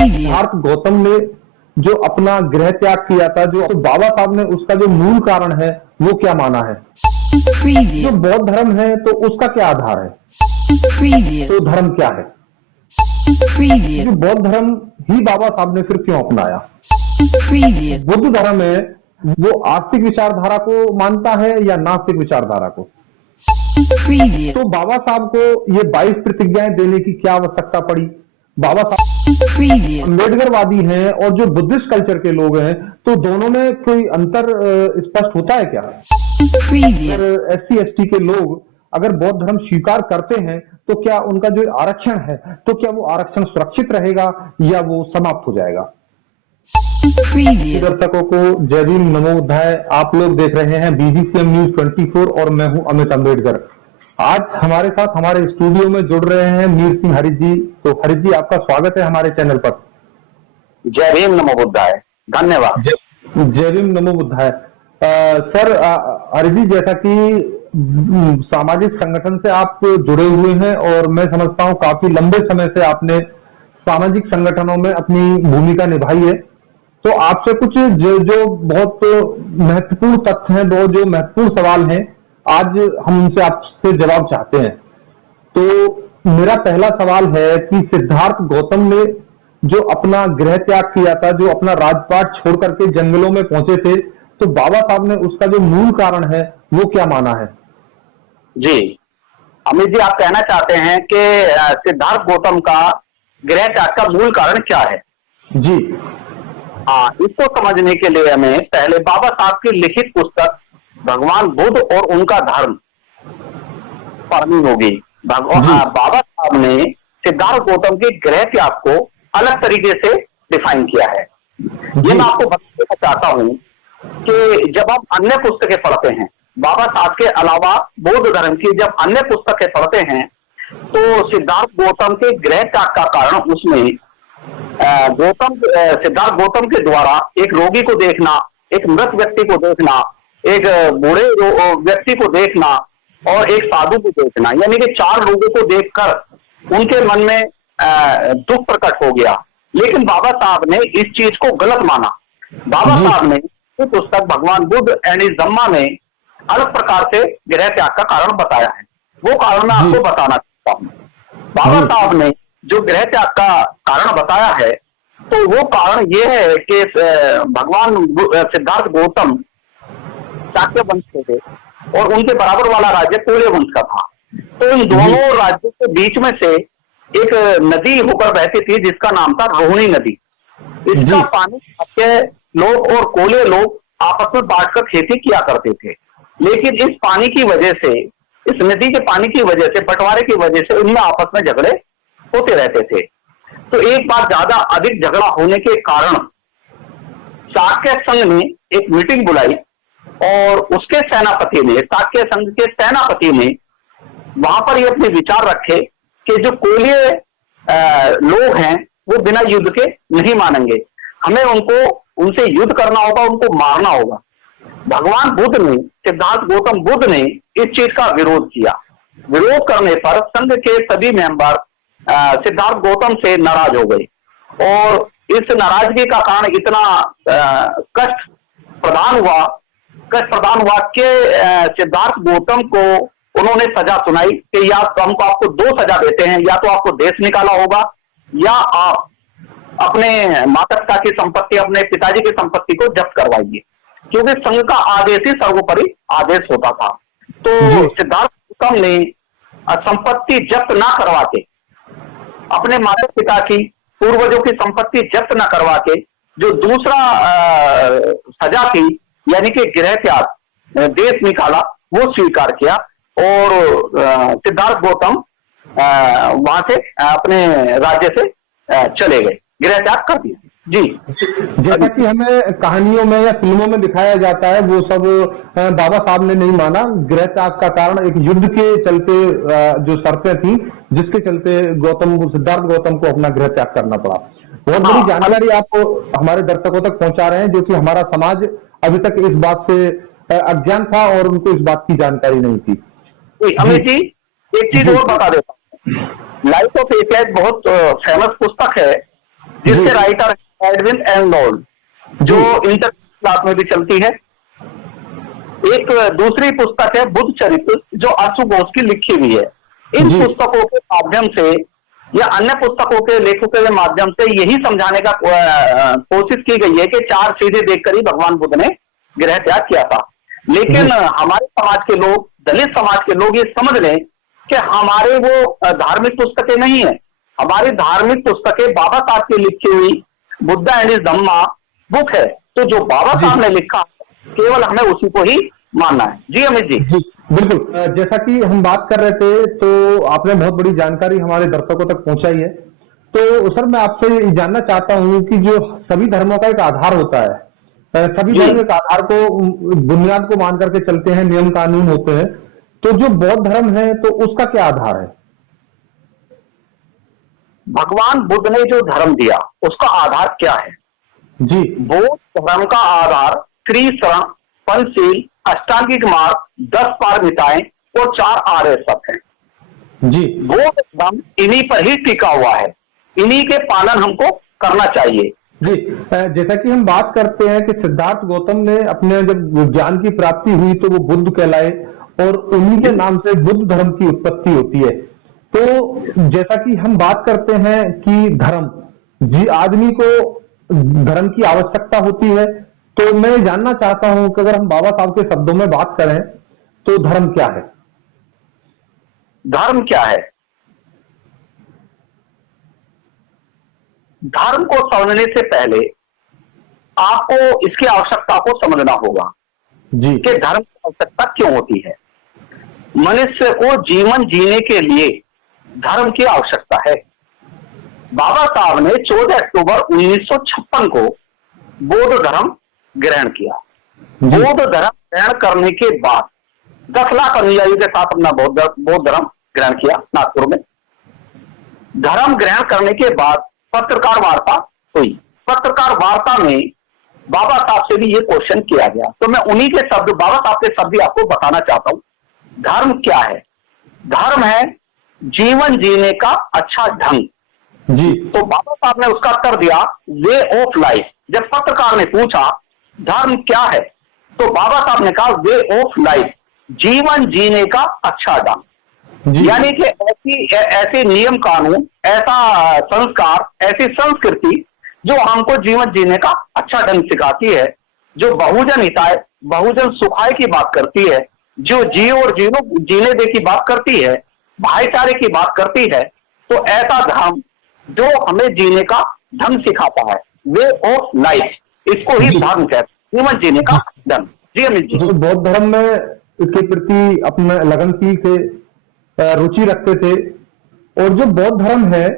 सिद्धार्थ गौतम ने जो अपना गृह त्याग किया था, जो तो बाबा साहब ने उसका जो मूल कारण है वो क्या माना है? जो बौद्ध धर्म है तो उसका क्या आधार है? तो धर्म क्या है? जो बौद्ध धर्म ही बाबा साहब ने फिर क्यों अपनाया? बुद्ध धर्म है वो आस्तिक विचारधारा को मानता है या नास्तिक विचारधारा को? तो बाबा साहब को ये 22 प्रतिज्ञाएं देने की क्या आवश्यकता पड़ी? बाबा साहब अम्बेडकरवादी हैं और जो बुद्धिस्ट कल्चर के लोग हैं, तो दोनों में कोई अंतर स्पष्ट होता है क्या? अगर SC/ST के लोग अगर बौद्ध धर्म स्वीकार करते हैं तो क्या उनका जो आरक्षण है, तो क्या वो आरक्षण सुरक्षित रहेगा या वो समाप्त हो जाएगा? दर्शकों को जय भीम, नमो बुद्धाय। आप लोग देख रहे हैं BGCM News 24 और मैं हूं अमित अम्बेडकर। आज हमारे साथ हमारे स्टूडियो में जुड़ रहे हैं मीर सिंह हरीश जी। तो हरीश जी, आपका स्वागत है हमारे चैनल पर। जय भीम, नमो बुद्धाय। धन्यवाद। जय भीम, नमो बुद्धाय। सर, हरीश जी, जैसा कि सामाजिक संगठन से आप जुड़े हुए हैं और मैं समझता हूं काफी लंबे समय से आपने सामाजिक संगठनों में अपनी भूमिका निभाई है, तो आपसे कुछ जो बहुत महत्वपूर्ण तथ्य हैं, वो जो महत्वपूर्ण सवाल हैं, आज हम उनसे आपसे जवाब चाहते हैं। तो मेरा पहला सवाल है कि सिद्धार्थ गौतम ने जो अपना गृह त्याग किया था, जो अपना राजपाट छोड़ करके जंगलों में पहुंचे थे, तो बाबा साहब ने उसका जो मूल कारण है वो क्या माना है? जी अमित जी, आप कहना चाहते हैं कि सिद्धार्थ गौतम का गृह त्याग का मूल कारण क्या है? जी हाँ, इसको समझने के लिए हमें पहले बाबा साहब की लिखित पुस्तक भगवान बुद्ध और उनका धर्म पढ़नी होगी। बाबा साहब ने सिद्धार्थ गौतम के गृह त्याग को अलग तरीके से डिफाइन किया है। ये मैं आपको बताना चाहता हूँ कि जब हम अन्य पुस्तकें पढ़ते हैं, बाबा साहब के अलावा बौद्ध धर्म की जब अन्य पुस्तकें पढ़ते हैं, तो सिद्धार्थ गौतम के गृह त्याग का कारण उसमें सिद्धार्थ गौतम के द्वारा एक रोगी को देखना, एक मृत व्यक्ति को देखना, एक बूढ़े व्यक्ति को देखना और एक साधु को देखना, यानी कि 4 लोगों को देखकर उनके मन में दुख प्रकट हो गया। लेकिन बाबा साहब ने इस चीज को गलत माना। बाबा साहब ने ये पुस्तक भगवान बुद्ध एंड हिज धम्मा में अलग प्रकार से गृह त्याग का कारण बताया है। वो कारण मैं आपको बताना चाहता हूँ। बाबा साहब ने जो गृह त्याग का कारण बताया है, तो वो कारण ये है कि भगवान सिद्धार्थ गौतम शाक्य वंश के थे और उनके बराबर वाला राज्य कोल्य वंश का था। तो इन दोनों राज्यों के बीच में से एक नदी होकर बहती थी जिसका नाम था रोहिणी नदी। इसका पानी शाक्य लोग और कोल्य लोग आपस में बांटकर खेती किया करते थे। लेकिन इस पानी की वजह से, इस नदी के पानी की वजह से, बंटवारे की वजह से उनमें आपस में झगड़े होते रहते थे। तो एक बार ज्यादा अधिक झगड़ा होने के कारण शाक्य संघ ने एक मीटिंग बुलाई और उसके सेनापति ने, शाक्य संघ के सेनापति ने वहां पर ये अपने विचार रखे कि जो कोल्य लोग हैं वो बिना युद्ध के नहीं मानेंगे, हमें उनसे युद्ध करना होगा, उनको मारना होगा। भगवान बुद्ध ने, सिद्धार्थ गौतम बुद्ध ने इस चीज का विरोध किया। विरोध करने पर संघ के सभी मेंबर सिद्धार्थ गौतम से नाराज हो गए और इस नाराजगी का कारण इतना कष्ट प्रदान हुआ कि सिद्धार्थ गौतम को उन्होंने सजा सुनाई कि या तो हमको आपको 2 सजा देते हैं, या तो आपको देश निकाला होगा या आप अपने माता पिता की संपत्ति, अपने पिताजी की संपत्ति को जब्त करवाइए, क्योंकि संघ का आदेश ही सर्वोपरि आदेश होता था। तो सिद्धार्थ गौतम ने संपत्ति जब्त ना करवा के, अपने माता पिता की, पूर्वजों की संपत्ति जब्त न करवा के, जो दूसरा सजा थी यानी कि गृह त्याग, देश निकाला, वो स्वीकार किया और सिद्धार्थ गौतम वहां से अपने राज्य से चले गए, गृह त्याग कर दिया। जी, जैसा कि हमें कहानियों में या फिल्मों में दिखाया जाता है, वो सब बाबा साहब ने नहीं माना। गृह त्याग का कारण एक युद्ध के चलते जो शर्तें थी, जिसके चलते सिद्धार्थ गौतम को अपना गृह त्याग करना पड़ा। बहुत बड़ी जानकारी आपको हमारे दर्शकों तक पहुंचा रहे हैं, जो कि हमारा समाज अभी तक इस बात से अज्ञान था और उनको इस बात की जानकारी नहीं थी। अमित जी, एक चीज और बता देता हूँ। लाइफ ऑफ एशिया एक बहुत फेमस पुस्तक है जिसके राइटर एडविन एंडोल, जो इंटर क्लास में भी चलती है। एक दूसरी पुस्तक है बुद्ध चरित्र, जो आशु घोष की लिखी हुई है। इन पुस्तकों के माध्यम से या अन्य पुस्तकों के लेखकों के माध्यम से यही समझाने का कोशिश की गई है कि चार चीजें देखकर ही भगवान बुद्ध ने गृह त्याग किया था। लेकिन हमारे समाज के लोग, दलित समाज के लोग ये समझ लें कि हमारे वो धार्मिक पुस्तकें नहीं है, हमारी धार्मिक पुस्तकें बाबा साहब की लिखी हुई Buddha and his Dhamma book है। तो जो बाबा साहब ने लिखा केवल हमें उसी को ही मानना है। जी अमित जी। बिल्कुल, जैसा कि हम बात कर रहे थे तो आपने बहुत बड़ी जानकारी हमारे दर्शकों तक पहुंचाई है। तो सर मैं आपसे जानना चाहता हूं कि जो सभी धर्मों का एक आधार होता है, सभी धर्म एक आधार को, बुनियाद को मान करके चलते हैं, नियम कानून होते हैं। तो जो बौद्ध धर्म है तो उसका क्या आधार है? भगवान बुद्ध ने जो धर्म दिया उसका आधार क्या है? जी, बौद्ध धर्म का आधार त्रिशरण, पंचशील, अष्टांगिक मार्ग, 10 पारमिताएं और 4 आर्य सत्य है। जी, बौद्ध धर्म इन्हीं पर ही टिका हुआ है, इन्हीं के पालन हमको करना चाहिए। जी, जैसा कि हम बात करते हैं कि सिद्धार्थ गौतम ने अपने जब ज्ञान की प्राप्ति हुई तो वो बुद्ध कहलाए और उन्हीं के नाम से बुद्ध धर्म की उत्पत्ति होती है। तो जैसा कि हम बात करते हैं कि धर्म, जी आदमी को धर्म की आवश्यकता होती है, तो मैं जानना चाहता हूं कि अगर हम बाबा साहब के शब्दों में बात करें तो धर्म क्या है? धर्म क्या है? धर्म को समझने से पहले आपको इसकी आवश्यकता को समझना होगा जी, कि धर्म की आवश्यकता क्यों होती है। मनुष्य को जीवन जीने के लिए धर्म की आवश्यकता है। बाबा साहब ने 14 अक्टूबर 1956 को बौद्ध धर्म ग्रहण किया। बौद्ध धर्म ग्रहण करने के बाद 10 लाख अनुयायियों के साथ अपना बौद्ध धर्म ग्रहण किया नागपुर में। धर्म ग्रहण करने के बाद पत्रकार वार्ता हुई। पत्रकार वार्ता में बाबा साहब से भी ये क्वेश्चन किया गया, तो मैं उन्हीं के शब्द, बाबा साहब के शब्द भी आपको बताना चाहता हूं। धर्म क्या है? धर्म है जीवन जीने का अच्छा ढंग। जी, तो बाबा साहब ने उसका उत्तर दिया वे ऑफ लाइफ। जब पत्रकार ने पूछा धर्म क्या है, तो बाबा साहब ने कहा वे ऑफ लाइफ, जीवन जीने का अच्छा ढंग। यानी कि ऐसे नियम कानून, ऐसा संस्कार, ऐसी संस्कृति जो हमको जीवन जीने का अच्छा ढंग सिखाती है, जो बहुजन हिताय, बहुजन सुखाय की बात करती है, जो जी और जीने दे की बात करती है, भाईचारे की बात करती है। तो ऐसा धर्म जो हमें जीने का ढंग सिखाता है, वे ऑफ लाइफ, इसको ही धर्म कहते हैं, जीवन जीने का ढंग। जी अमित जी। जो बौद्ध धर्म में के प्रति अपने लगनशील थे, रुचि रखते थे, और जो बौद्ध धर्म है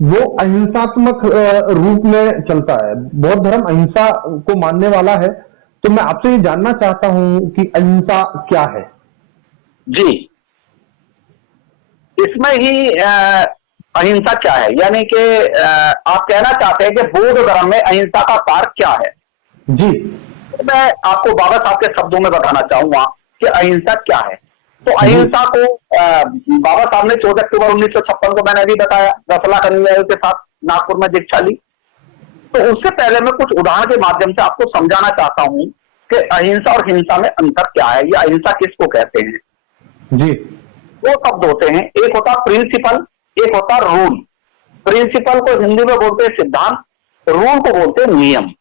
वो अहिंसात्मक रूप में चलता है। बौद्ध धर्म अहिंसा को मानने वाला है। तो मैं आपसे ये जानना चाहता हूं कि अहिंसा क्या है? जी, इसमें ही अहिंसा क्या है, यानी कि आप कहना चाहते हैं कि बौद्ध धर्म में अहिंसा का सार क्या है? जी, मैं आपको बाबा साहब के शब्दों में बताना चाहूंगा कि अहिंसा क्या है। तो अहिंसा को बाबा साहब ने 14 अक्टूबर 1956 को, मैंने अभी बताया, 10 लाख अनुयायियों के साथ नागपुर में दीक्षा ली। तो उससे पहले मैं कुछ उदाहरण के माध्यम से आपको समझाना चाहता हूं कि अहिंसा और हिंसा में अंतर क्या है, या अहिंसा किसको कहते हैं। जी, 2 शब्द होते हैं, एक होता प्रिंसिपल, एक होता रूल। प्रिंसिपल को हिंदी में बोलते हैं सिद्धांत, रूल को बोलते हैं नियम।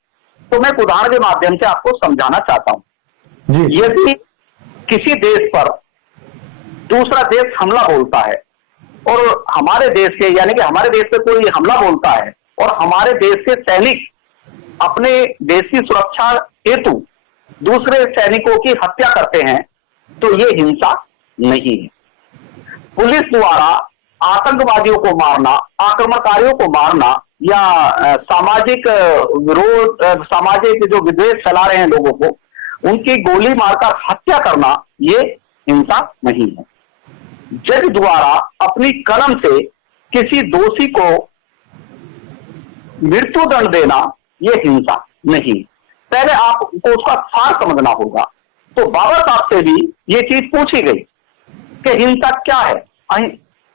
तो मैं एक उदाहरण के माध्यम से आपको समझाना चाहता हूं। यदि किसी देश पर दूसरा देश हमला बोलता है और हमारे देश के, यानी कि हमारे देश पे कोई हमला बोलता है और हमारे देश के सैनिक अपने देश की सुरक्षा हेतु दूसरे सैनिकों की हत्या करते हैं, तो ये हिंसा नहीं है। पुलिस द्वारा आतंकवादियों को मारना, आक्रमणकारियों को मारना, या सामाजिक विरोध, सामाजिक जो विद्वेष फैला रहे हैं लोगों को, उनकी गोली मारकर हत्या करना, ये हिंसा नहीं है। जज द्वारा अपनी कलम से किसी दोषी को मृत्यु दंड देना, यह हिंसा नहीं। पहले आपको उसका सार समझना होगा। तो बाबा साहब से भी ये चीज पूछी गई कि हिंसा क्या है।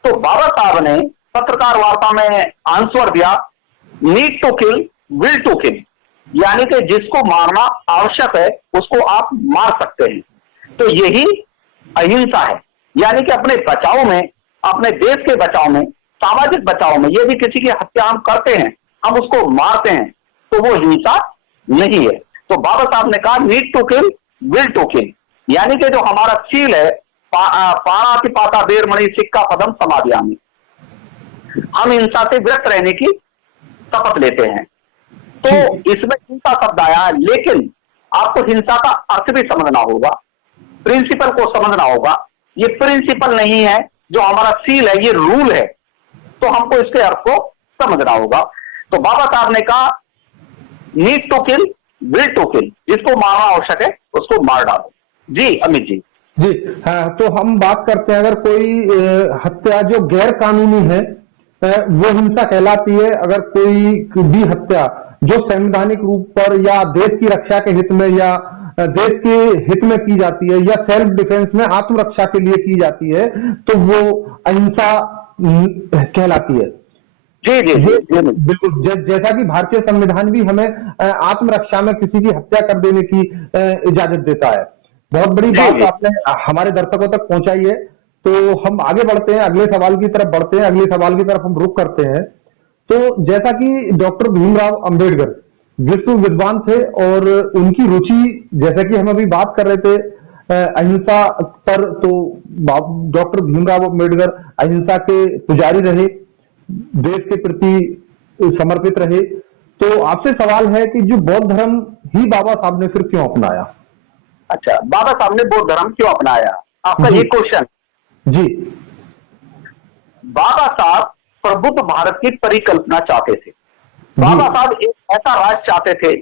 तो बाबा साहब ने पत्रकार वार्ता में आंसर दिया need to kill, will to kill, यानी कि जिसको मारना आवश्यक है उसको आप मार सकते हैं। तो यही अहिंसा है, यानी कि अपने बचाव में, अपने देश के बचाव में, सामाजिक बचाव में, यदि किसी की हत्या हम करते हैं, हम उसको मारते हैं, तो वो हिंसा नहीं है। तो बाबा साहब ने कहा need to kill, will to kill, यानी कि जो हमारा सील है पाणाति पाता बेरमणि सिक्का पदम समाधियामी, हम हिंसा से विरत रहने की शपथ लेते हैं। तो इसमें हिंसा शब्द आया, लेकिन आपको हिंसा का अर्थ भी समझना होगा, प्रिंसिपल को समझना होगा। ये प्रिंसिपल नहीं है जो हमारा सील है, ये रूल है, तो हमको इसके अर्थ को समझना होगा। तो बाबा साहब ने कहा need to kill, will to kill, जिसको मारना आवश्यक है उसको मार डालो। जी अमित जी। जी हाँ, तो हम बात करते हैं, अगर कोई हत्या जो गैर कानूनी है वो हिंसा कहलाती है। अगर कोई भी हत्या जो संवैधानिक रूप पर या देश की रक्षा के हित में या देश के हित में की जाती है या सेल्फ डिफेंस में आत्मरक्षा के लिए की जाती है, तो वो अहिंसा कहलाती है। जी जी बिल्कुल, जैसा कि भारतीय संविधान भी हमें आत्मरक्षा में किसी की हत्या कर देने की इजाजत देता है। बहुत बड़ी बात आपने हमारे दर्शकों तक पहुंचाई है। तो हम आगे बढ़ते हैं, अगले सवाल की तरफ बढ़ते हैं, अगले सवाल की तरफ हम रुख करते हैं। तो जैसा कि डॉक्टर भीमराव अंबेडकर विश्व विद्वान थे और उनकी रुचि, जैसा कि हम अभी बात कर रहे थे अहिंसा पर, तो डॉक्टर भीमराव अंबेडकर अहिंसा के पुजारी रहे, देश के प्रति समर्पित रहे। तो आपसे सवाल है कि जो बौद्ध धर्म ही बाबा साहब ने फिर क्यों अपनाया? अच्छा, बाबा साहब ने बौद्ध धर्म क्यों अपनाया, आपका ये क्वेश्चन। जी, बाबा साहब प्रबुद्ध भारत की परिकल्पना चाहते थे। बाबा साहब एक ऐसा राज्य चाहते थे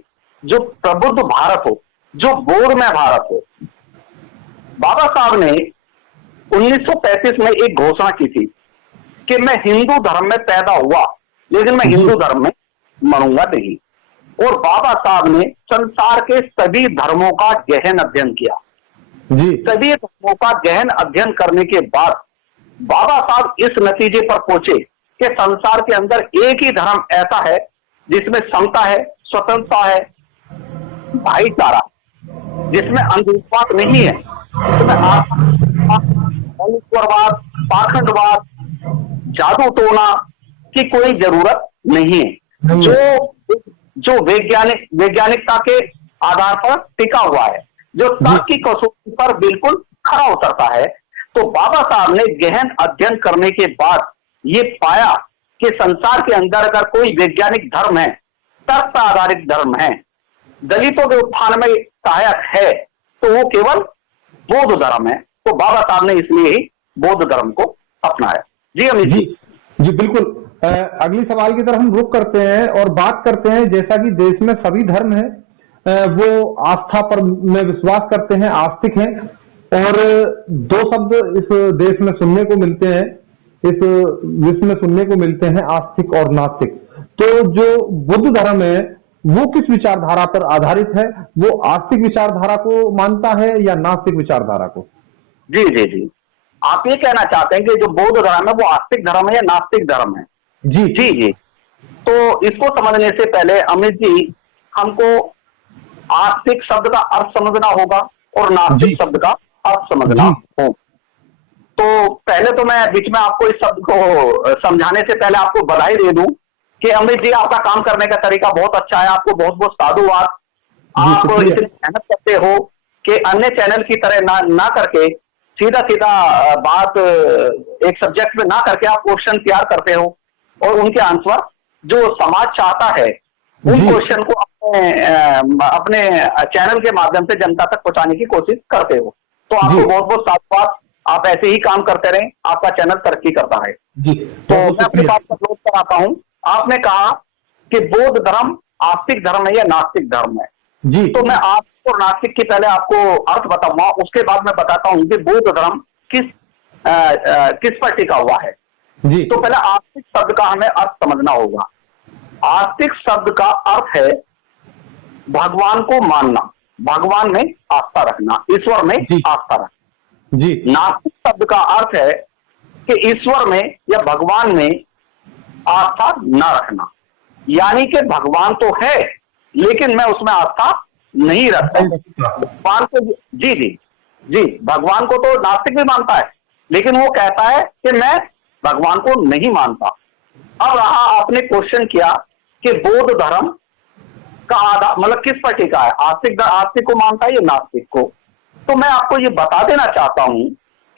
जो प्रबुद्ध भारत हो, जो बोधमय भारत हो। बाबा साहब ने 1935 में एक घोषणा की थी कि मैं हिंदू धर्म में पैदा हुआ, लेकिन मैं हिंदू धर्म में मरूंगा नहीं। और बाबा साहब ने संसार के सभी धर्मों का गहन अध्ययन किया। सभी धर्मों का गहन अध्ययन करने के बाद बाबा साहब इस नतीजे पर पहुंचे कि संसार के अंदर एक ही धर्म ऐसा है जिसमें समता है, स्वतंत्रता है, भाईचारा, जिसमें अंधविश्वास नहीं है, जिसमें ईश्वरवाद, पाखंडवाद, जादू टोना की कोई जरूरत नहीं है, जो वैज्ञानिकता के आधार पर टिका हुआ है, जो तर्क की कसौटी पर बिल्कुल खरा उतरता है। तो बाबा साहब ने गहन अध्ययन करने के बाद ये पाया कि संसार के अंदर अगर कोई वैज्ञानिक धर्म है, तर्क पर आधारित धर्म है, दलितों के उत्थान में सहायक है, तो वो केवल बौद्ध धर्म है। तो बाबा साहब ने इसलिए ही बौद्ध धर्म को अपनाया। जी अमित जी। जी बिल्कुल, अगली सवाल की तरफ हम रुख करते हैं और बात करते हैं, जैसा कि देश में सभी धर्म हैं, वो आस्था पर में विश्वास करते हैं, आस्तिक हैं। और दो शब्द इस देश में सुनने को मिलते हैं, इस विश्व में सुनने को मिलते हैं, आस्तिक और नास्तिक। तो जो बुद्ध धर्म है वो किस विचारधारा पर आधारित है? वो आस्तिक विचारधारा को मानता है या नास्तिक विचारधारा को? जी जी जी, आप ये कहना चाहते हैं कि जो बौद्ध धर्म है वो आस्तिक धर्म है या नास्तिक धर्म है? जी जी जी। तो इसको समझने से पहले अमित जी, हमको आस्तिक शब्द का अर्थ समझना होगा और नास्तिक शब्द का अर्थ समझना हो। तो पहले तो मैं बीच में आपको इस शब्द को समझाने से पहले आपको बधाई दे दूं कि अमित जी, आपका काम करने का तरीका बहुत अच्छा है, आपको बहुत बहुत साधुवाद। आप इतनी मेहनत करते हो कि अन्य चैनल की तरह ना करके सीधा सीधा बात एक सब्जेक्ट में ना करके आप क्वेश्चन तैयार करते हो और उनके आंसर जो समाज चाहता है उन क्वेश्चन को अपने चैनल के माध्यम से जनता तक पहुंचाने की कोशिश करते हो। तो आपको बहुत बहुत साधुवाद, आप ऐसे ही काम करते रहें, आपका चैनल तरक्की करता है। तो मैं अपनी बात पर क्लोज कराता हूं। आपने कहा कि बौद्ध धर्म आस्तिक धर्म है या नास्तिक धर्म है जी। तो मैं आस्तिक और नास्तिक की पहले आपको अर्थ बताऊंगा, उसके बाद मैं बताता हूं कि बौद्ध धर्म किस पर टिका हुआ है जी। तो पहले आस्तिक शब्द का हमें अर्थ समझना होगा। आस्तिक शब्द का अर्थ है भगवान को मानना, भगवान में आस्था रखना, ईश्वर में आस्था रखना जी। नास्तिक शब्द का अर्थ है कि ईश्वर में या भगवान में आस्था न रखना। यानी कि भगवान तो है लेकिन मैं उसमें आस्था नहीं रखता। भगवान को जी जी जी भगवान को तो नास्तिक भी मानता है, लेकिन वो कहता है कि मैं भगवान को नहीं मानता। अब रहा, आपने क्वेश्चन किया कि बौद्ध धर्म का आधार मतलब किस पर टिका है, आस्तिक को मानता है या नास्तिक को। तो मैं आपको ये बता देना चाहता हूं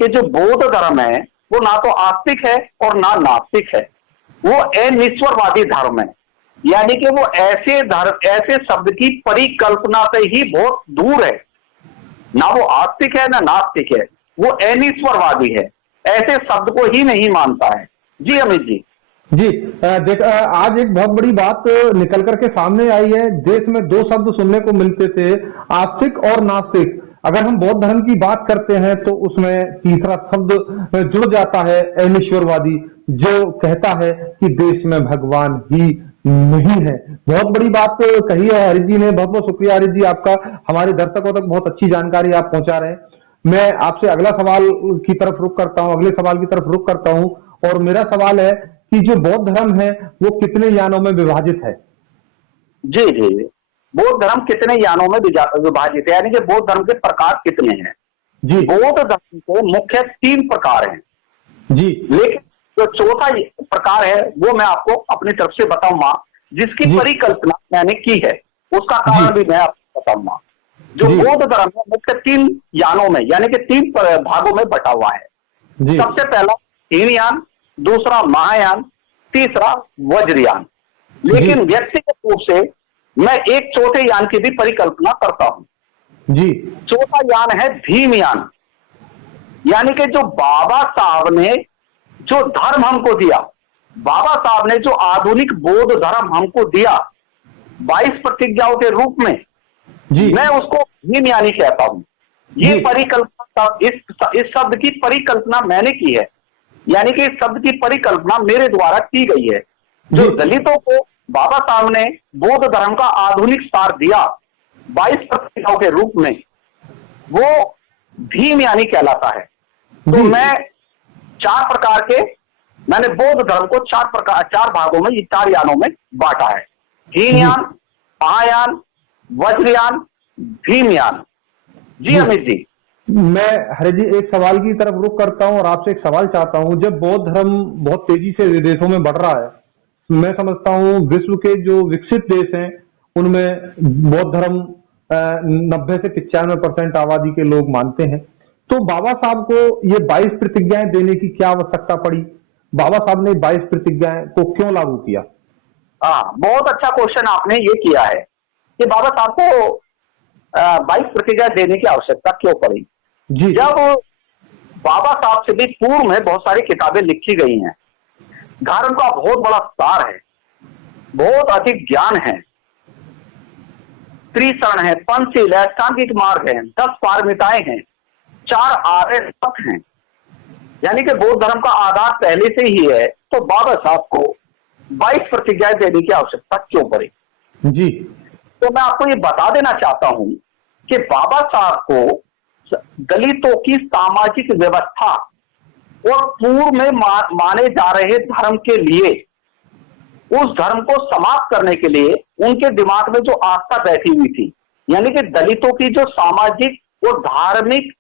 कि जो बौद्ध धर्म है वो ना तो आस्तिक है और ना नास्तिक है, वो अनिश्वरवादी धर्म है। यानी कि वो ऐसे शब्द की परिकल्पना से ही बहुत दूर है, ना वो आस्तिक है ना नास्तिक है, वो अनिश्वरवादी है, ऐसे शब्द को ही नहीं मानता है। जी अमित जी। जी आज एक बहुत बड़ी बात निकल करके सामने आई है। देश में दो शब्द सुनने को मिलते थे, आस्तिक और नास्तिक। अगर हम बौद्ध धर्म की बात करते हैं तो उसमें तीसरा शब्द जुड़ जाता है, अनिश्वरवादी, जो कहता है कि देश में भगवान ही नहीं है। बहुत बड़ी बात कही है हरीश जी ने, बहुत बहुत शुक्रिया हरीश जी आपका। हमारे दर्शकों तक बहुत अच्छी जानकारी आप पहुंचा रहे हैं। मैं आपसे अगला सवाल की तरफ रुख करता हूं, अगले सवाल की तरफ रुख करता हूं, और मेरा सवाल है कि जो बौद्ध धर्म है वो कितने यानों में विभाजित है? जी जी बौद्ध धर्म कितने यानों में विभाजित है, यानी कि बौद्ध धर्म के प्रकार कितने हैं? जी बौद्ध धर्म के मुख्य 3 प्रकार हैं जी, लेकिन जो चौथा प्रकार है वो मैं आपको अपनी तरफ से बताऊंगा, जिसकी परिकल्पना मैंने की है, उसका कारण भी मैं आपको बताऊंगा। जो बौद्ध धर्म है मुख्य 3 यानों में यानी कि 3 भागों में बटा हुआ है। सबसे पहला हीनयान, दूसरा महायान, तीसरा वज्रयान। लेकिन व्यक्तिगत रूप से मैं एक चौथे यान की भी परिकल्पना करता हूं जी। चौथा यान है भीमयान, यानी कि जो बाबा साहब ने जो धर्म हमको दिया, बाबा साहब ने जो आधुनिक बौद्ध धर्म हमको दिया 22 प्रतिज्ञाओं के रूप में जी, मैं उसको भीमयानी कहता हूं। ये परिकल्पना इस शब्द की परिकल्पना मैंने की है, यानी कि इस शब्द की परिकल्पना मेरे द्वारा की गई है। जो दलितों को बाबा साहब ने बौद्ध धर्म का आधुनिक सार दिया 22 प्रतिज्ञाओं के रूप में, वो भीमयानी कहलाता है। तो मैं 4 प्रकार के मैंने बौद्ध धर्म को 4 भागों में, ये 4 यानों में बांटा है। हीनयान, महायान, वज्रयान, भीमयान। जी अमित जी। मैं हरे जी एक सवाल की तरफ रुख करता हूं और आपसे एक सवाल चाहता हूं। जब बौद्ध धर्म बहुत तेजी से विदेशों में बढ़ रहा है, मैं समझता हूं विश्व के जो विकसित देश हैं उनमें बौद्ध धर्म 90 से 95% आबादी के लोग मानते हैं। तो बाबा साहब को ये 22 प्रतिज्ञाएं देने की क्या आवश्यकता पड़ी? बाबा साहब ने 22 प्रतिज्ञाएं को क्यों लागू किया? बहुत अच्छा क्वेश्चन आपने ये किया है कि बाबा साहब को 22 प्रतिज्ञा देने की आवश्यकता क्यों पड़ी जी। जब बाबा साहब से भी पूर्व में बहुत सारी किताबें लिखी गई हैं, धर्म का बहुत बड़ा सार है, बहुत अधिक ज्ञान है, त्रिशरण है, पंचशील है, सांघिक मार्ग है, 10 पारमिताएं हैं, 4 आर्य पथ हैं, यानी कि बौद्ध धर्म का आधार पहले से ही है। तो बाबा साहब को 22 प्रतिज्ञाएं देने की आवश्यकता क्यों पड़ी जी? तो मैं आपको ये बता देना चाहता हूं कि बाबा साहब को दलितों की सामाजिक व्यवस्था और पूर्व में माने जा रहे धर्म के लिए, उस धर्म को समाप्त करने के लिए उनके दिमाग में जो आस्था बैठी हुई थी, यानी कि दलितों की जो सामाजिक और धार्मिक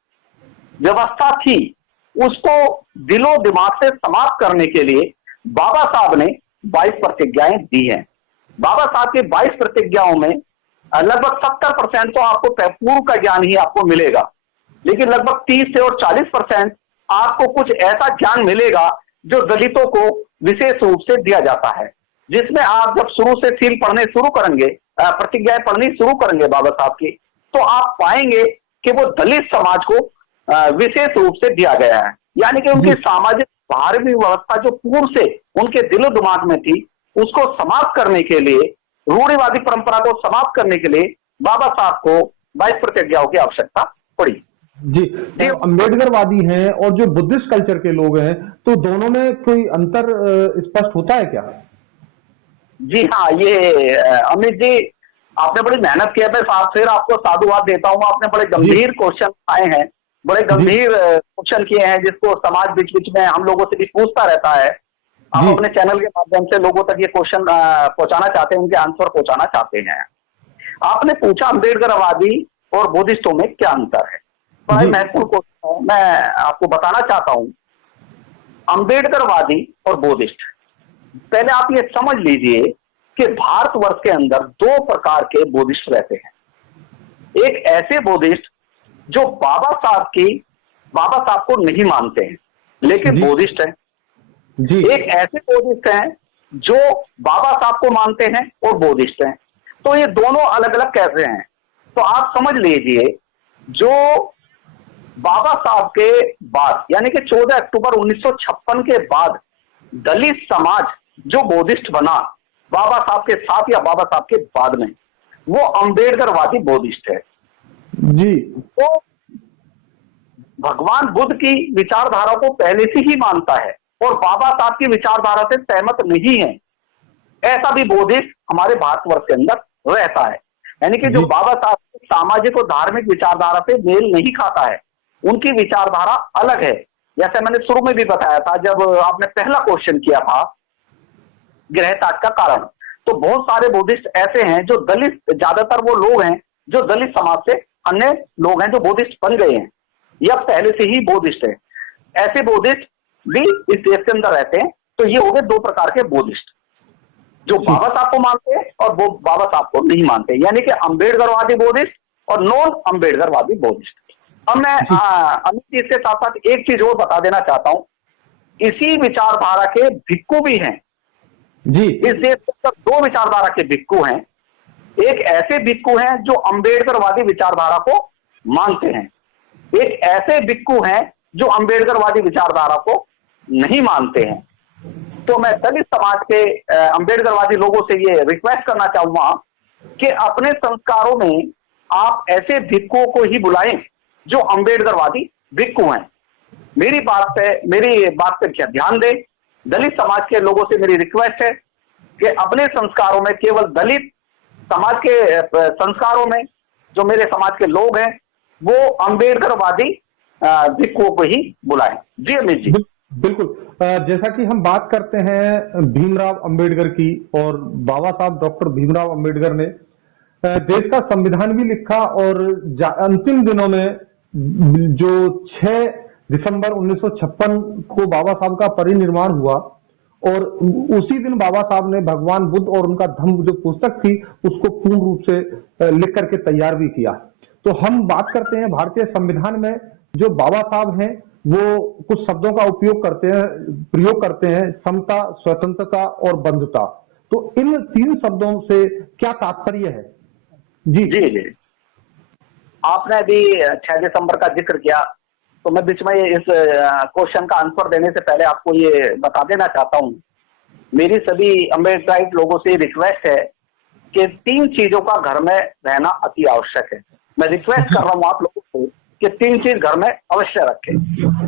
व्यवस्था थी, उसको दिलो दिमाग से समाप्त करने के लिए बाबा साहब ने 22 प्रतिज्ञाएं दी हैं। बाबा साहब की 22 प्रतिज्ञाओं में लगभग 70% तो आपको पूर्व का ज्ञान ही आपको मिलेगा, लेकिन लगभग 30 से और 40% आपको कुछ ऐसा ज्ञान मिलेगा जो दलितों को विशेष रूप से दिया जाता है, जिसमें आप जब शुरू से सील पढ़ने शुरू करेंगे, प्रतिज्ञाएं पढ़नी शुरू करेंगे बाबा साहब की, तो आप पाएंगे कि वो दलित समाज को विशेष रूप से दिया गया है। यानी कि उनकी सामाजिक धार्मिक व्यवस्था जो पूर्व से उनके दिलो दिमाग में थी, उसको समाप्त करने के लिए, रूढ़िवादी परंपरा को समाप्त करने के लिए बाबा साहब को 22 प्रतिज्ञाओं की आवश्यकता पड़ी जी। तो अम्बेडकरवादी हैं और जो बुद्धिस्ट कल्चर के लोग हैं, तो दोनों में कोई अंतर स्पष्ट होता है क्या? जी हाँ, ये अमित जी आपने बड़ी मेहनत की है। मैं फिर आपको साधुवाद देता हूँ। आपने बड़े गंभीर क्वेश्चन आए हैं, बड़े गंभीर क्वेश्चन किए हैं, जिसको समाज बीच बीच में हम लोगों से भी पूछता रहता है। आप अपने चैनल के माध्यम से लोगों तक ये क्वेश्चन पहुंचाना चाहते हैं, उनके आंसर पहुंचाना चाहते हैं। आपने पूछा अम्बेडकरवादी और बुद्धिस्टों में क्या अंतर है। बड़ा महत्वपूर्ण क्वेश्चन है, मैं आपको बताना चाहता हूं। अम्बेडकरवादी और बुद्धिस्ट, पहले आप ये समझ लीजिए कि भारतवर्ष के अंदर दो प्रकार के बुद्धिस्ट रहते हैं। एक ऐसे बुद्धिस्ट जो बाबा साहब को नहीं मानते हैं लेकिन बुद्धिस्ट हैं। एक ऐसे बुद्धिस्ट हैं जो बाबा साहब को मानते हैं और बुद्धिस्ट हैं। तो ये दोनों अलग अलग कैसे हैं, तो आप समझ लीजिए जो बाबा साहब के बाद यानी कि 14 अक्टूबर 1956 के बाद दलित समाज जो बुद्धिस्ट बना बाबा साहब के साथ या बाबा साहब के बाद में, वो अम्बेडकरवादी बुद्धिस्ट है जी। तो भगवान बुद्ध की विचारधारा को पहले से ही मानता है और बाबा साहब की विचारधारा से सहमत नहीं है, ऐसा भी बुद्धिस्ट हमारे भारतवर्ष के अंदर रहता है। यानी कि जो बाबा साहब की सामाजिक और धार्मिक विचारधारा से मेल नहीं खाता है, उनकी विचारधारा अलग है। जैसे मैंने शुरू में भी बताया था, जब आपने पहला क्वेश्चन किया था गृह त्याग का कारण, तो बहुत सारे बुद्धिस्ट ऐसे हैं जो दलित, ज्यादातर वो लोग हैं जो दलित समाज से अन्य लोग हैं जो बुद्धिस्ट बन गए हैं या पहले से ही बुद्धिस्ट है। ऐसे बुद्धिस्ट भी इस देश के अंदर रहते हैं। तो ये हो गए दो प्रकार के बुद्धिस्ट, जो बाबा साहब को मानते हैं और वो बाबा साहब को नहीं मानते, यानी कि अम्बेडकरवादी बुद्धिस्ट और नॉन अम्बेडकरवादी बुद्धिस्ट। अब मैं अमित इसके साथ साथ एक चीज और बता देना चाहता हूं, इसी विचारधारा के भिक्खु भी हैं जी। इस देश के अंदर दो विचारधारा के भिक्खु हैं। एक ऐसे भिक्खु हैं जो अम्बेडकरवादी विचारधारा को मानते हैं, एक ऐसे भिक्खु हैं जो अम्बेडकरवादी विचारधारा को नहीं मानते हैं। तो मैं दलित समाज के अम्बेडकरवादी लोगों से ये रिक्वेस्ट करना चाहूंगा कि अपने संस्कारों में आप ऐसे भिक्खुओं को ही बुलाएं जो अम्बेडकरवादी भिक्खु हैं। मेरी बात पे क्या ध्यान दें। दलित समाज के लोगों से मेरी रिक्वेस्ट है कि अपने संस्कारों में केवल दलित समाज के संस्कारों में जो मेरे समाज के लोग हैं वो अम्बेडकरवादी भिक्खुओं को ही बुलाएं। जी अमित जी। बिल्कुल, जैसा कि हम बात करते हैं भीमराव अंबेडकर की, और बाबा साहब डॉक्टर भीमराव अंबेडकर ने देश का संविधान भी लिखा और अंतिम दिनों में जो 6 दिसंबर 1956 को बाबा साहब का परिनिर्वाण हुआ और उसी दिन बाबा साहब ने भगवान बुद्ध और उनका धम्म जो पुस्तक थी उसको पूर्ण रूप से लिख करके तैयार भी किया। तो हम बात करते हैं भारतीय संविधान में जो बाबा साहब हैं वो कुछ शब्दों का प्रयोग करते हैं, समता, स्वतंत्रता और बंधुता। तो इन 3 शब्दों से क्या तात्पर्य है? जी जी जी, आपने अभी 6 दिसंबर का जिक्र किया, तो मैं बीच में इस क्वेश्चन का आंसर देने से पहले आपको ये बता देना चाहता हूँ, मेरी सभी अम्बेडकराइट लोगों से रिक्वेस्ट है कि 3 चीजों का घर में रहना अति आवश्यक है। मैं रिक्वेस्ट कर रहा हूँ आप लोगों से कि 3 चीज घर में अवश्य रखें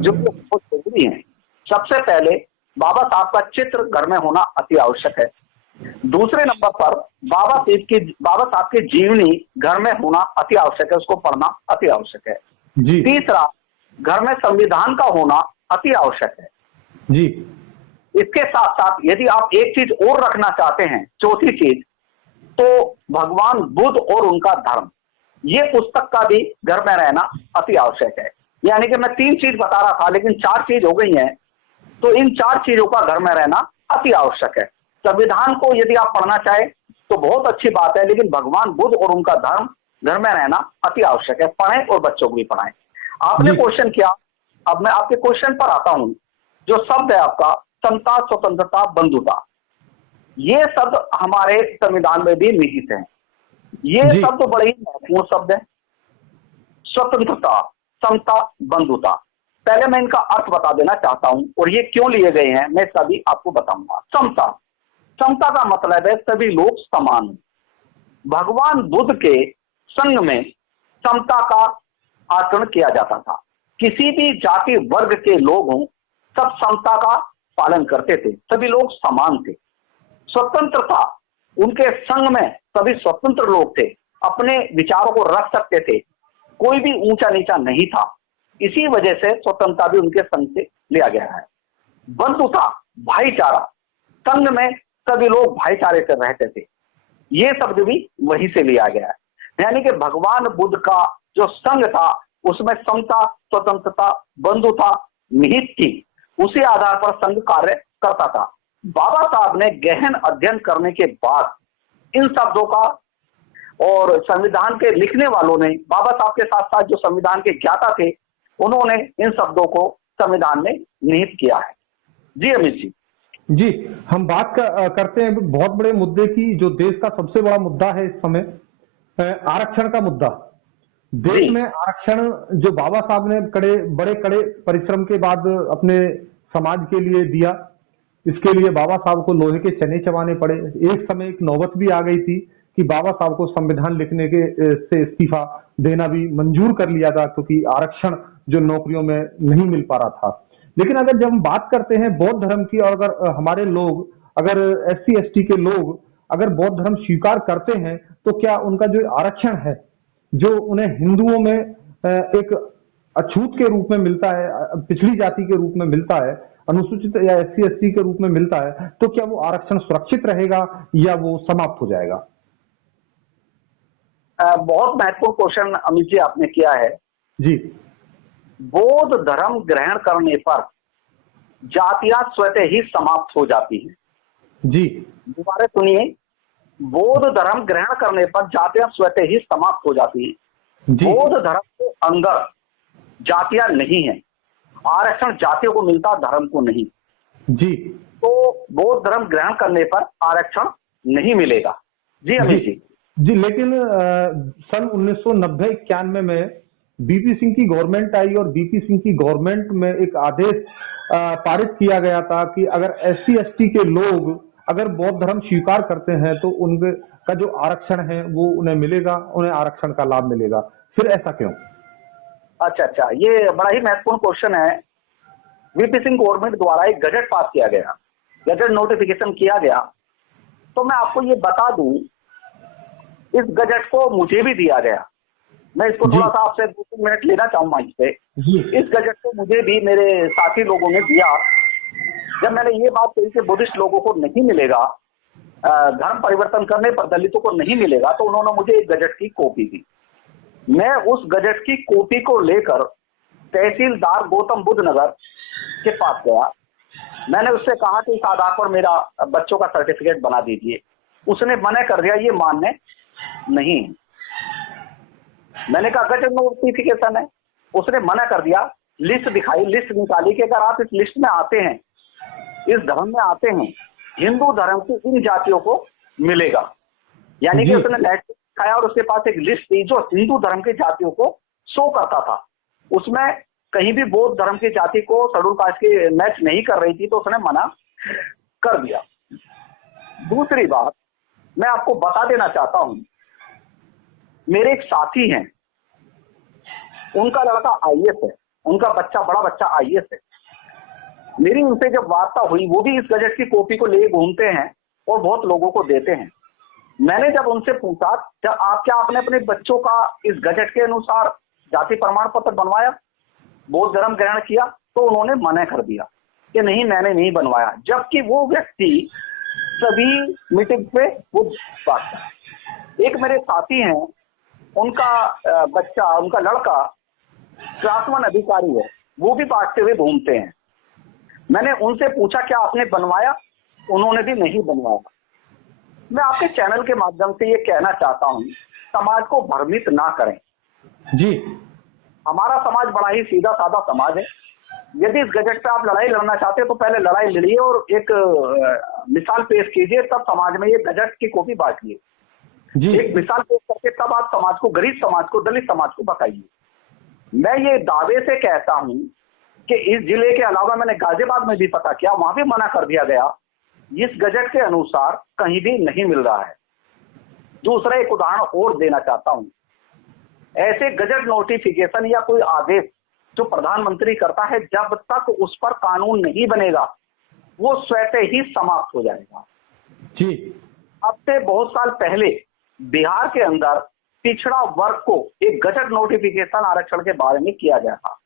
जो बहुत जरूरी है। सबसे पहले बाबा साहब का चित्र घर में होना अति आवश्यक है। दूसरे नंबर पर बाबा साहब की जीवनी घर में होना अति आवश्यक है, उसको पढ़ना अति आवश्यक है जी। तीसरा, घर में संविधान का होना अति आवश्यक है जी। इसके साथ साथ यदि आप एक चीज और रखना चाहते हैं, चौथी चीज, तो भगवान बुद्ध और उनका धर्म, ये पुस्तक का भी घर में रहना अति आवश्यक है। यानी कि मैं 3 चीज बता रहा था लेकिन 4 चीज हो गई हैं, तो इन 4 चीजों का घर में रहना अति आवश्यक है। संविधान को यदि आप पढ़ना चाहें तो बहुत अच्छी बात है, लेकिन भगवान बुद्ध और उनका धर्म घर में रहना अति आवश्यक है। पढ़ें और बच्चों को भी पढ़ाएं। आपने क्वेश्चन किया, अब मैं आपके क्वेश्चन पर आता हूं। जो शब्द है आपका समता, स्वतंत्रता, बंधुता, ये शब्द हमारे संविधान में भी निहित है। ये शब्द बड़े ही महत्वपूर्ण शब्द है। स्वतंत्रता, समता, बंधुता, पहले मैं इनका अर्थ बता देना चाहता हूं और ये क्यों लिए गए हैं मैं सभी आपको बताऊंगा। समता का मतलब है सभी लोग समान। भगवान बुद्ध के संग में समता का आचरण किया जाता था। किसी भी जाति वर्ग के लोग हों, सब समता का पालन करते थे, सभी लोग समान थे। स्वतंत्रता, उनके संग में सभी स्वतंत्र लोग थे, अपने विचारों को रख सकते थे, कोई भी ऊंचा नीचा नहीं था। इसी वजह से स्वतंत्रता भी उनके संग से लिया गया है। बंधुता, भाईचारा, संघ में सभी लोग भाईचारे से रहते थे, ये शब्द भी वहीं से लिया गया है। यानी कि भगवान बुद्ध का जो संघ था उसमें समता, स्वतंत्रता, बंधुता निहित थी, उसी आधार पर संघ कार्य करता था। बाबा साहब ने गहन अध्ययन करने के बाद इन शब्दों का, और संविधान के लिखने वालों ने, बाबा साहब के साथ साथ जो संविधान के ज्ञाता थे, उन्होंने इन शब्दों को संविधान में निहित किया है। जी अमित जी। जी, हम बात करते हैं बहुत बड़े मुद्दे की, जो देश का सबसे बड़ा मुद्दा है इस समय, आरक्षण का मुद्दा। देश में आरक्षण जो बाबा साहब ने बड़े कड़े परिश्रम के बाद अपने समाज के लिए दिया, इसके लिए बाबा साहब को लोहे के चने चबाने पड़े। एक समय एक नौबत भी आ गई थी कि बाबा साहब को संविधान लिखने के से इस्तीफा देना भी मंजूर कर लिया था, क्योंकि आरक्षण जो नौकरियों में नहीं मिल पा रहा था। लेकिन अगर जब हम बात करते हैं बौद्ध धर्म की, और अगर हमारे लोग, अगर SC ST के लोग अगर बौद्ध धर्म स्वीकार करते हैं, तो क्या उनका जो आरक्षण है, जो उन्हें हिंदुओं में एक अछूत के रूप में मिलता है, पिछड़ी जाति के रूप में मिलता है, अनुसूचित या SC ST के रूप में मिलता है, तो क्या वो आरक्षण सुरक्षित रहेगा या वो समाप्त हो जाएगा? बहुत महत्वपूर्ण क्वेश्चन अमित जी आपने किया है जी। बौद्ध धर्म ग्रहण करने पर जातियां स्वतः ही समाप्त हो जाती हैं। जी, दोबारा सुनिए, बौद्ध धर्म ग्रहण करने पर जातियां स्वतः ही समाप्त हो जाती हैं। बौद्ध धर्म के अंदर जातियां नहीं है, आरक्षण जातियों को मिलता, धर्म को नहीं। जी, तो बौद्ध धर्म ग्रहण करने पर आरक्षण नहीं मिलेगा। जी अमित जी। जी, लेकिन सन 1990-91 में BP सिंह की गवर्नमेंट आई, और BP सिंह की गवर्नमेंट में एक आदेश पारित किया गया था कि अगर SC ST के लोग अगर बौद्ध धर्म स्वीकार करते हैं तो उनके का जो आरक्षण है वो उन्हें मिलेगा, उन्हें आरक्षण का लाभ मिलेगा। फिर ऐसा क्यों? अच्छा, ये बड़ा ही महत्वपूर्ण क्वेश्चन है। VP सिंह गवर्नमेंट द्वारा एक गजट पास किया गया, गजट नोटिफिकेशन किया गया। तो मैं आपको ये बता दूं, इस गजट को मुझे भी दिया गया। मैं इसको थोड़ा सा आपसे 2-3 मिनट लेना चाहूंगा इस पे। इस गजट को मुझे भी मेरे साथी लोगों ने दिया। जब मैंने ये बात कही कि बुद्धिस्ट लोगों को नहीं मिलेगा, धर्म परिवर्तन करने पर दलितों को नहीं मिलेगा, तो उन्होंने मुझे एक गजट की कॉपी दी। मैं उस गजट की कॉपी को लेकर तहसीलदार गौतम बुद्ध नगर के पास गया। मैंने उससे कहा कि इस आधार पर मेरा बच्चों का सर्टिफिकेट बना दीजिए। उसने मना कर दिया, ये मान्य नहीं। मैंने कहा गजट नोटिफिकेशन है, उसने मना कर दिया। लिस्ट दिखाई, लिस्ट निकाली कि अगर आप इस लिस्ट में आते हैं, इस धर्म में आते हैं, हिंदू धर्म की इन जातियों को मिलेगा। यानी कि उसने नेट दिखाया और उसके पास एक लिस्ट थी जो हिंदू धर्म की जातियों को शो करता था। उसमें कहीं भी बौद्ध धर्म की जाति को शेड्यूल कास्ट की मैच नहीं कर रही थी, तो उसने मना कर दिया। दूसरी बात मैं आपको बता देना चाहता हूं, मेरे एक साथी हैं, उनका लड़का IAS है, उनका बड़ा बच्चा IAS है। मेरी उनसे जब वार्ता हुई, वो भी इस गजट की कॉपी को ले घूमते हैं और बहुत लोगों को देते हैं। मैंने जब उनसे पूछा, क्या आपने अपने बच्चों का इस गजट के अनुसार जाति प्रमाण पत्र बनवाया, बौद्ध धर्म ग्रहण किया, तो उन्होंने मना कर दिया कि नहीं, मैंने नहीं बनवाया। जबकि वो व्यक्ति सभी मीटिंग पे वो बात कर। एक मेरे साथी हैं, उनका बच्चा, उनका लड़का क्लास 1 अधिकारी है, वो भी बांटते हुए घूमते हैं। मैंने उनसे पूछा क्या आपने बनवाया, उन्होंने भी नहीं बनवाया। मैं आपके चैनल के माध्यम से ये कहना चाहता हूं, समाज को भ्रमित ना करें। जी, हमारा समाज बड़ा ही सीधा साधा समाज है। यदि इस गजट पे आप लड़ाई लड़ना चाहते हैं तो पहले लड़ाई लड़िए और एक मिसाल पेश कीजिए, तब समाज में ये गजट की कॉपी बांटिए। एक मिसाल पेश करके तब आप समाज को, गरीब समाज को, दलित समाज को बताइए। मैं ये दावे से कहता हूं कि इस जिले के अलावा मैंने गाजियाबाद में भी पता किया, वहां भी मना कर दिया गया, इस गजट के अनुसार कहीं भी नहीं मिल रहा है। दूसरा एक उदाहरण और देना चाहता हूं, ऐसे गजट नोटिफिकेशन या कोई आदेश जो प्रधानमंत्री करता है, जब तक उस पर कानून नहीं बनेगा वो स्वतः ही समाप्त हो जाएगा। जी, अब से बहुत साल पहले बिहार के अंदर पिछड़ा वर्ग को एक गजट नोटिफिकेशन आरक्षण के बारे में किया गया था,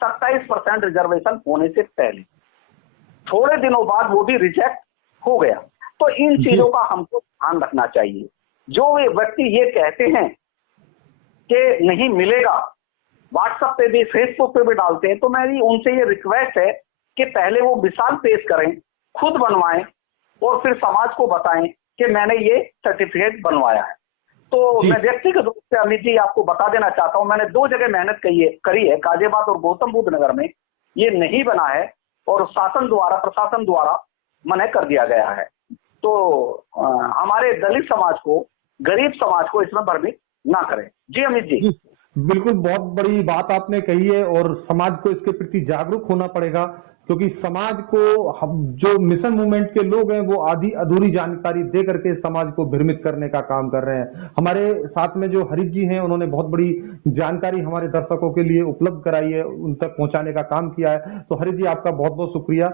27% रिजर्वेशन होने से पहले। थोड़े दिनों बाद वो भी रिजेक्ट हो गया। तो इन चीजों का हमको ध्यान रखना चाहिए। जो वे व्यक्ति ये कहते हैं कि नहीं मिलेगा, व्हाट्सएप पे भी फेसबुक पे भी डालते हैं, तो मेरी उनसे ये रिक्वेस्ट है कि पहले वो मिसाल पेश करें, खुद बनवाएं और फिर समाज को बताएं कि मैंने ये सर्टिफिकेट बनवाया है। तो मैं व्यक्तिगत रूप से अमित जी आपको बता देना चाहता हूं, मैंने 2 जगह मेहनत करी है, गाजियाबाद और गौतम बुद्ध नगर में ये नहीं बना है और प्रशासन द्वारा मना कर दिया गया है। तो हमारे दलित समाज को, गरीब समाज को इसमें भ्रमित ना करें। जी अमित जी। बिल्कुल, बहुत बड़ी बात आपने कही है और समाज को इसके प्रति जागरूक होना पड़ेगा, क्योंकि समाज को हम जो मिशन मूवमेंट के लोग हैं वो आधी अधूरी जानकारी दे करके समाज को भ्रमित करने का काम कर रहे हैं। हमारे साथ में जो हरीश जी हैं उन्होंने बहुत बड़ी जानकारी हमारे दर्शकों के लिए उपलब्ध कराई है, उन तक पहुंचाने का काम किया है। तो हरीश जी आपका बहुत बहुत शुक्रिया।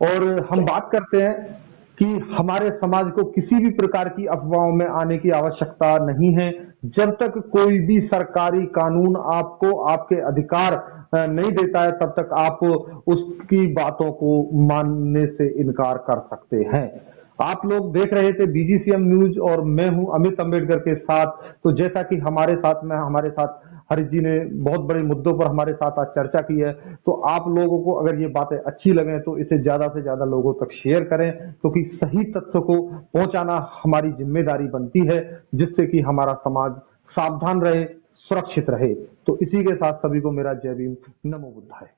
और हम बात करते हैं कि हमारे समाज को किसी भी प्रकार की अफवाहों में आने की आवश्यकता नहीं है। जब तक कोई भी सरकारी कानून आपको आपके अधिकार नहीं देता है, तब तक आप उसकी बातों को मानने से इनकार कर सकते हैं। आप लोग देख रहे थे बीजीसीएम न्यूज और मैं हूं अमित अम्बेडकर के साथ। तो जैसा कि हमारे साथ हरीश जी ने बहुत बड़े मुद्दों पर हमारे साथ आज चर्चा की है, तो आप लोगों को अगर ये बातें अच्छी लगे तो इसे ज्यादा से ज्यादा लोगों तक शेयर करें, क्योंकि सही तथ्य को पहुंचाना हमारी जिम्मेदारी बनती है, जिससे कि हमारा समाज सावधान रहे, सुरक्षित रहे। तो इसी के साथ सभी को मेरा जय भीम, नमो बुद्धाय।